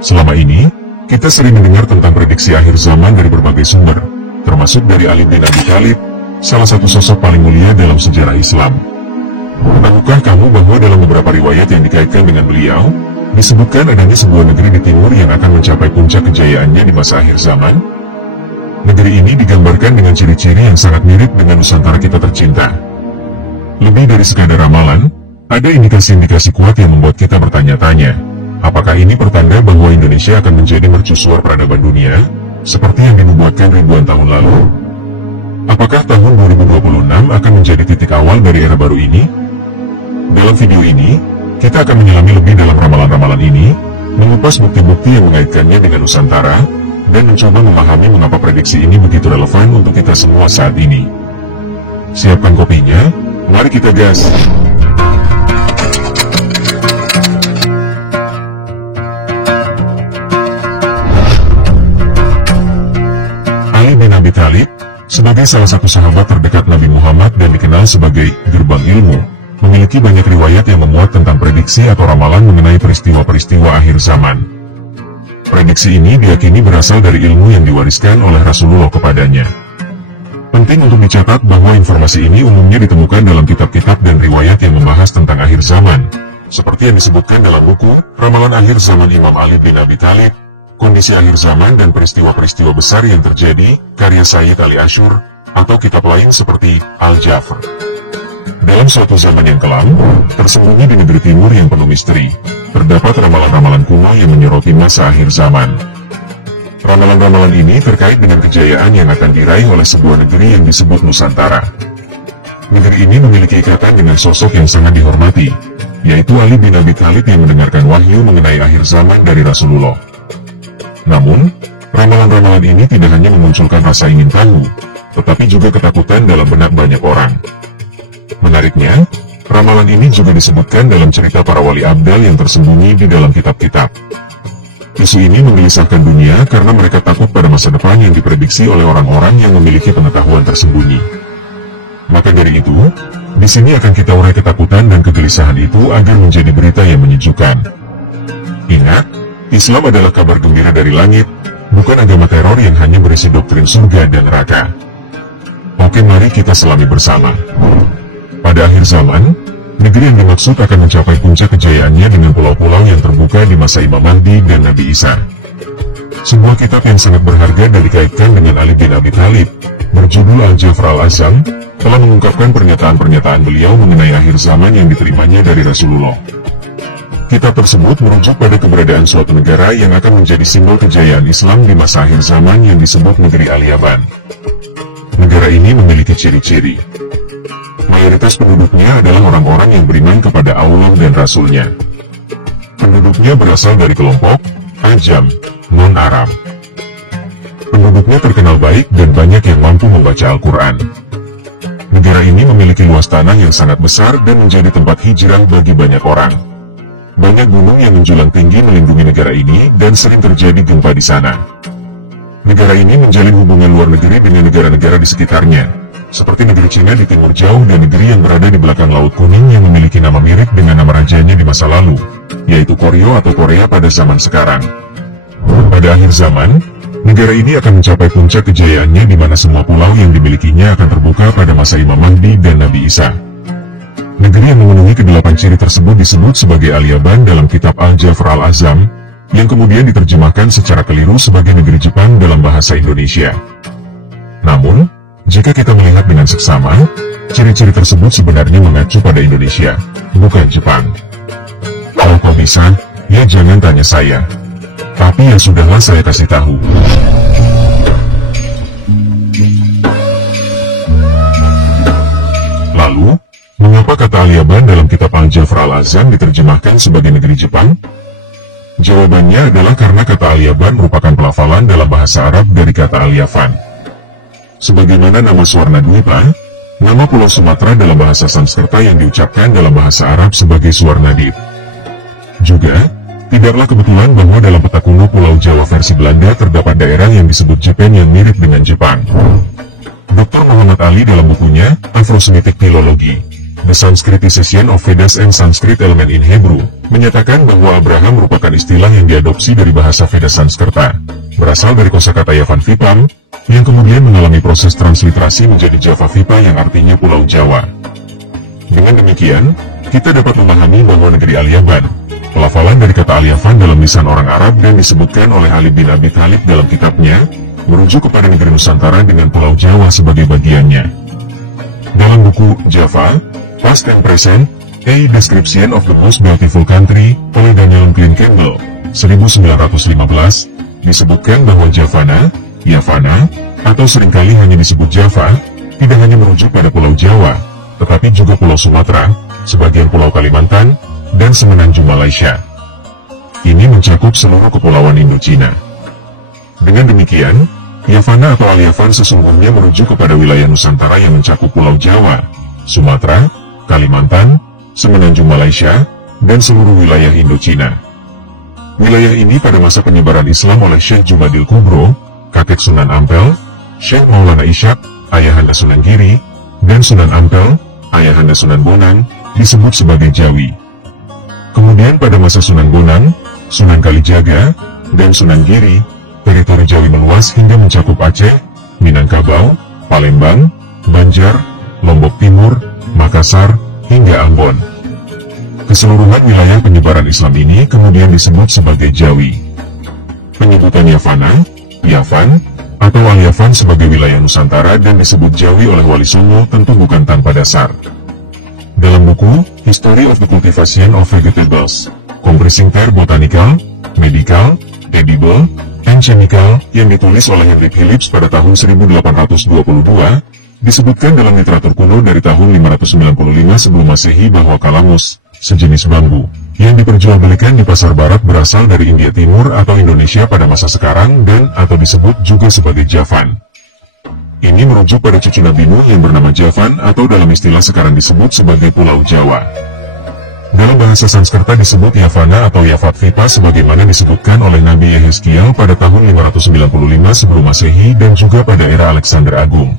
Selama ini, kita sering mendengar tentang prediksi akhir zaman dari berbagai sumber, termasuk dari Ali bin Abi Thalib, salah satu sosok paling mulia dalam sejarah Islam. Tahukah kamu bahwa dalam beberapa riwayat yang dikaitkan dengan beliau, disebutkan adanya sebuah negeri di timur yang akan mencapai puncak kejayaannya di masa akhir zaman? Negeri ini digambarkan dengan ciri-ciri yang sangat mirip dengan Nusantara kita tercinta. Lebih dari sekadar ramalan, ada indikasi-indikasi kuat yang membuat kita bertanya-tanya, apakah ini pertanda bahwa Indonesia akan menjadi mercusuar peradaban dunia, seperti yang dinubuatkan ribuan tahun lalu? Apakah tahun 2026 akan menjadi titik awal dari era baru ini? Dalam video ini, kita akan menyelami lebih dalam ramalan-ramalan ini, mengupas bukti-bukti yang mengaitkannya dengan Nusantara, dan mencoba memahami mengapa prediksi ini begitu relevan untuk kita semua saat ini. Siapkan kopinya, mari kita gas! Ali bin Abi Thalib, sebagai salah satu sahabat terdekat Nabi Muhammad dan dikenal sebagai gerbang ilmu, memiliki banyak riwayat yang memuat tentang prediksi atau ramalan mengenai peristiwa-peristiwa akhir zaman. Prediksi ini diyakini berasal dari ilmu yang diwariskan oleh Rasulullah kepadanya. Penting untuk dicatat bahwa informasi ini umumnya ditemukan dalam kitab-kitab dan riwayat yang membahas tentang akhir zaman, seperti yang disebutkan dalam buku Ramalan Akhir Zaman Imam Ali bin Abi Thalib, Kondisi Akhir Zaman dan Peristiwa-Peristiwa Besar yang Terjadi, karya Sayyid Ali Ashur, atau kitab lain seperti Al-Jafr. Dalam suatu zaman yang kelam, tersembunyi di negeri timur yang penuh misteri, terdapat ramalan-ramalan kuno yang menyoroti masa akhir zaman. Ramalan-ramalan ini terkait dengan kejayaan yang akan diraih oleh sebuah negeri yang disebut Nusantara. Negeri ini memiliki ikatan dengan sosok yang sangat dihormati, yaitu Ali bin Abi Thalib yang mendengarkan wahyu mengenai akhir zaman dari Rasulullah. Namun, ramalan-ramalan ini tidak hanya memunculkan rasa ingin tahu, tetapi juga ketakutan dalam benak banyak orang. Menariknya, ramalan ini juga disebutkan dalam cerita para wali abdal yang tersembunyi di dalam kitab-kitab. Isu ini menggelisahkan dunia karena mereka takut pada masa depan yang diprediksi oleh orang-orang yang memiliki pengetahuan tersembunyi. Maka dari itu, di sini akan kita urai ketakutan dan kegelisahan itu agar menjadi berita yang menyejukkan. Ingat, Islam adalah kabar gembira dari langit, bukan agama teror yang hanya berisi doktrin surga dan neraka. Oke, mari kita selami bersama. Pada akhir zaman, negeri yang dimaksud akan mencapai puncak kejayaannya dengan pulau-pulau yang terbuka di masa Imam Mahdi dan Nabi Isa. Sebuah kitab yang sangat berharga dan dikaitkan dengan Ali bin Abi Thalib, berjudul Al-Jafr Al-Azam, telah mengungkapkan pernyataan-pernyataan beliau mengenai akhir zaman yang diterimanya dari Rasulullah. Kitab tersebut merujuk pada keberadaan suatu negara yang akan menjadi simbol kejayaan Islam di masa akhir zaman yang disebut negeri Al-Yaban. Negara ini memiliki ciri-ciri. Mayoritas penduduknya adalah orang-orang yang beriman kepada Allah dan Rasul-Nya. Penduduknya berasal dari kelompok Ajam, non-Arab. Penduduknya terkenal baik dan banyak yang mampu membaca Al-Quran. Negara ini memiliki luas tanah yang sangat besar dan menjadi tempat hijrah bagi banyak orang. Banyak gunung yang menjulang tinggi melindungi negara ini dan sering terjadi gempa di sana. Negara ini menjalin hubungan luar negeri dengan negara-negara di sekitarnya, seperti negeri Cina di timur jauh dan negeri yang berada di belakang Laut Kuning yang memiliki nama mirip dengan nama rajanya di masa lalu, yaitu Koryo atau Korea pada zaman sekarang. Pada akhir zaman, negara ini akan mencapai puncak kejayaannya di mana semua pulau yang dimilikinya akan terbuka pada masa Imam Mahdi dan Nabi Isa. Negeri yang memenuhi kedelapan ciri tersebut disebut sebagai Al-Yaban dalam kitab Al-Jafr Al-Azam, yang kemudian diterjemahkan secara keliru sebagai negeri Jepang dalam bahasa Indonesia. Namun, jika kita melihat dengan seksama, ciri-ciri tersebut sebenarnya mengacu pada Indonesia, bukan Jepang. Kalau kau bisa, ya jangan tanya saya. Tapi ya sudahlah, saya kasih tahu. Lalu, mengapa kata Al-Yaban dalam kitab Al-Jafr Al-Azam diterjemahkan sebagai negeri Jepang? Jawabannya adalah karena kata Al-Yaban merupakan pelafalan dalam bahasa Arab dari kata Al-Yavan. Sebagaimana nama Swarnadwipa, nama Pulau Sumatera dalam bahasa Sanskerta yang diucapkan dalam bahasa Arab sebagai Swarnadip. Juga, tidaklah kebetulan bahwa dalam peta kuno Pulau Jawa versi Belanda terdapat daerah yang disebut Jepen yang mirip dengan Jepang. Dr. Muhammad Ali dalam bukunya, Afro-Semitic Philology, The Sanskritization of Vedas and Sanskrit Element in Hebrew, menyatakan bahwa Abraham merupakan istilah yang diadopsi dari bahasa Veda Sanskerta, berasal dari kosakata Yavan Vipam, yang kemudian mengalami proses transliterasi menjadi Java Vipa yang artinya Pulau Jawa. Dengan demikian, kita dapat memahami bahwa negeri Al-Yaban, pelafalan dari kata Al-Yavan dalam lisan orang Arab dan disebutkan oleh Ali bin Abi Thalib dalam kitabnya, merujuk kepada negeri Nusantara dengan Pulau Jawa sebagai bagiannya. Dalam buku Java, Past and Present, A Description of the Most Beautiful Country, oleh Daniel Klein Campbell, 1915, disebutkan bahwa Javana, Yavana, atau seringkali hanya disebut Java, tidak hanya merujuk pada Pulau Jawa, tetapi juga Pulau Sumatera, sebagian Pulau Kalimantan, dan semenanjung Malaysia. Ini mencakup seluruh kepulauan Indochina. Dengan demikian, Yavana atau Al-Yavan sesungguhnya merujuk kepada wilayah Nusantara yang mencakup Pulau Jawa, Sumatera, Kalimantan, semenanjung Malaysia, dan seluruh wilayah Indochina. Wilayah ini pada masa penyebaran Islam oleh Syekh Jumadil Kubro, kakek Sunan Ampel, Syekh Maulana Ishaq, ayahanda Sunan Giri, dan Sunan Ampel, ayahanda Sunan Bonang, disebut sebagai Jawi. Kemudian pada masa Sunan Bonang, Sunan Kalijaga, dan Sunan Giri, teritori Jawi meluas hingga mencakup Aceh, Minangkabau, Palembang, Banjar, Lombok Timur, Makassar, hingga Ambon. Keseluruhan wilayah penyebaran Islam ini kemudian disebut sebagai Jawi. Penyebutan Yavana, Yavan, atau Al-Yavan sebagai wilayah Nusantara dan disebut Jawi oleh Wali Songo tentu bukan tanpa dasar. Dalam buku History of the Cultivation of Vegetables, comprising term botanical, medical, edible, and chemical, yang ditulis oleh Henry Phillips pada tahun 1822, disebutkan dalam literatur kuno dari tahun 595 sebelum Masehi bahwa kalamus, sejenis bambu, yang diperjualbelikan di pasar barat berasal dari India Timur atau Indonesia pada masa sekarang dan atau disebut juga sebagai Javan. Ini merujuk pada cucu Nabi Nuh yang bernama Javan atau dalam istilah sekarang disebut sebagai Pulau Jawa. Dalam bahasa Sanskerta disebut Yavana atau Yavat Vipa sebagaimana disebutkan oleh Nabi Yehezkiel pada tahun 595 sebelum Masehi dan juga pada era Alexander Agung.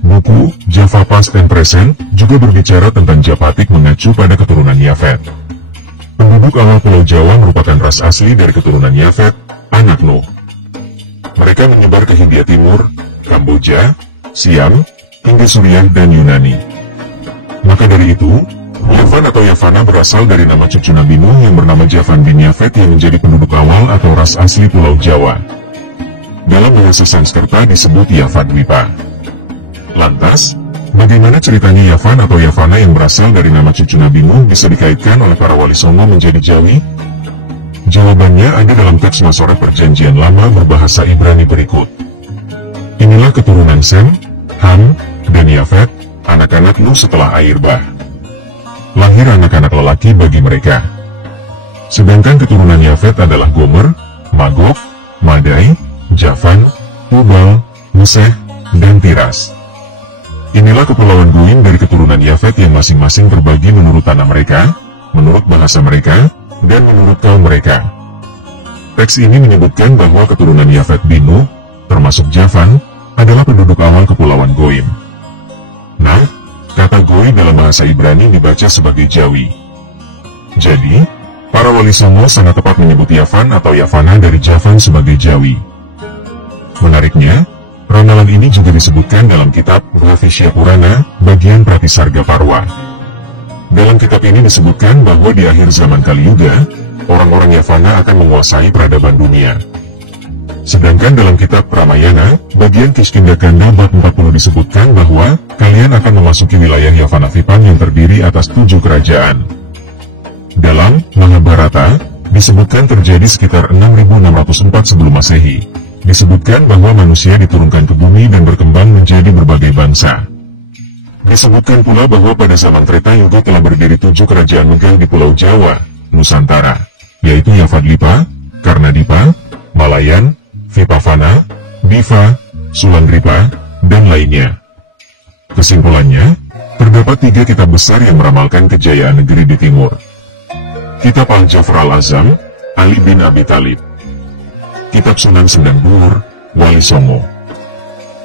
Buku Java Past and Present juga berbicara tentang Japatik mengacu pada keturunan Yafet. Penduduk awal Pulau Jawa merupakan ras asli dari keturunan Yafet, anak Nuh. Mereka menyebar ke Hindia Timur, Kamboja, Siam, hingga Suriah dan Yunani. Maka dari itu, Yavan atau Yavana berasal dari nama cucu Nabi Nuh yang bernama Javan bin Yafet yang menjadi penduduk awal atau ras asli Pulau Jawa. Dalam bahasa Sanskerta disebut Yavat Vipa. Lantas, bagaimana ceritanya Yavan atau Yavana yang berasal dari nama cucu Nabi Nuh bisa dikaitkan oleh para Wali Songo menjadi Jawi? Jawabannya ada dalam teks Masoreh Perjanjian Lama berbahasa Ibrani berikut. Inilah keturunan Sem, Ham, dan Yafet, anak-anak Nuh setelah air bah. Lahir anak-anak lelaki bagi mereka. Sedangkan keturunan Yafet adalah Gomer, Magog, Madai, Javan, Tubal, Meseh, dan Tiras. Inilah kepulauan Goim dari keturunan Yafet yang masing-masing berbagi menurut tanah mereka, menurut bahasa mereka, dan menurut kaum mereka. Teks ini menyebutkan bahwa keturunan Yafet bin Nuh, termasuk Javan, adalah penduduk awal kepulauan Goim. Nah, kata Goi dalam bahasa Ibrani dibaca sebagai Jawi. Jadi, para Wali Songo sangat tepat menyebut Yavan atau Yavana dari Javan sebagai Jawi. Menariknya, ramalan ini juga disebutkan dalam kitab Bhavishya Purana, bagian Pratisarga Parwa. Dalam kitab ini disebutkan bahwa di akhir zaman Kali Yuga, orang-orang Yavana akan menguasai peradaban dunia. Sedangkan dalam kitab Ramayana, bagian Kiskindakanda bab 40 disebutkan bahwa kalian akan memasuki wilayah Yavana Vipan yang terdiri atas 7 kerajaan. Dalam Mahabharata, disebutkan terjadi sekitar 6604 sebelum Masehi. Disebutkan bahwa manusia diturunkan ke bumi dan berkembang menjadi berbagai bangsa. Disebutkan pula bahwa pada zaman Treta Yuga telah berdiri 7 kerajaan megah di Pulau Jawa, Nusantara, yaitu Yavadlipa, Karnadipa, Malayan, Vipavana, Diva, Sulandripa, dan lainnya. Kesimpulannya, terdapat 3 kitab besar yang meramalkan kejayaan negeri di timur. Kitab Al-Jafr Al-Azam, Ali bin Abi Thalib. Kitab Sunan Sendang Duhur, Wali Songo.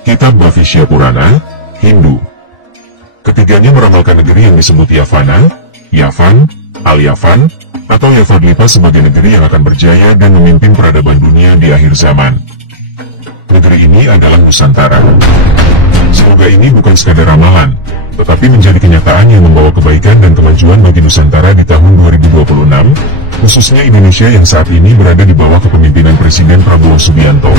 Kitab Bhavishya Purana, Hindu. Ketiganya meramalkan negeri yang disebut Yavana, Yavan, Al-Yavan, atau Yavadlipa sebagai negeri yang akan berjaya dan memimpin peradaban dunia di akhir zaman. Negeri ini adalah Nusantara. Semoga ini bukan sekadar ramalan, tetapi menjadi kenyataan yang membawa kebaikan dan kemajuan bagi Nusantara di tahun 2026, khususnya Indonesia yang saat ini berada di bawah kepemimpinan Presiden Prabowo Subianto.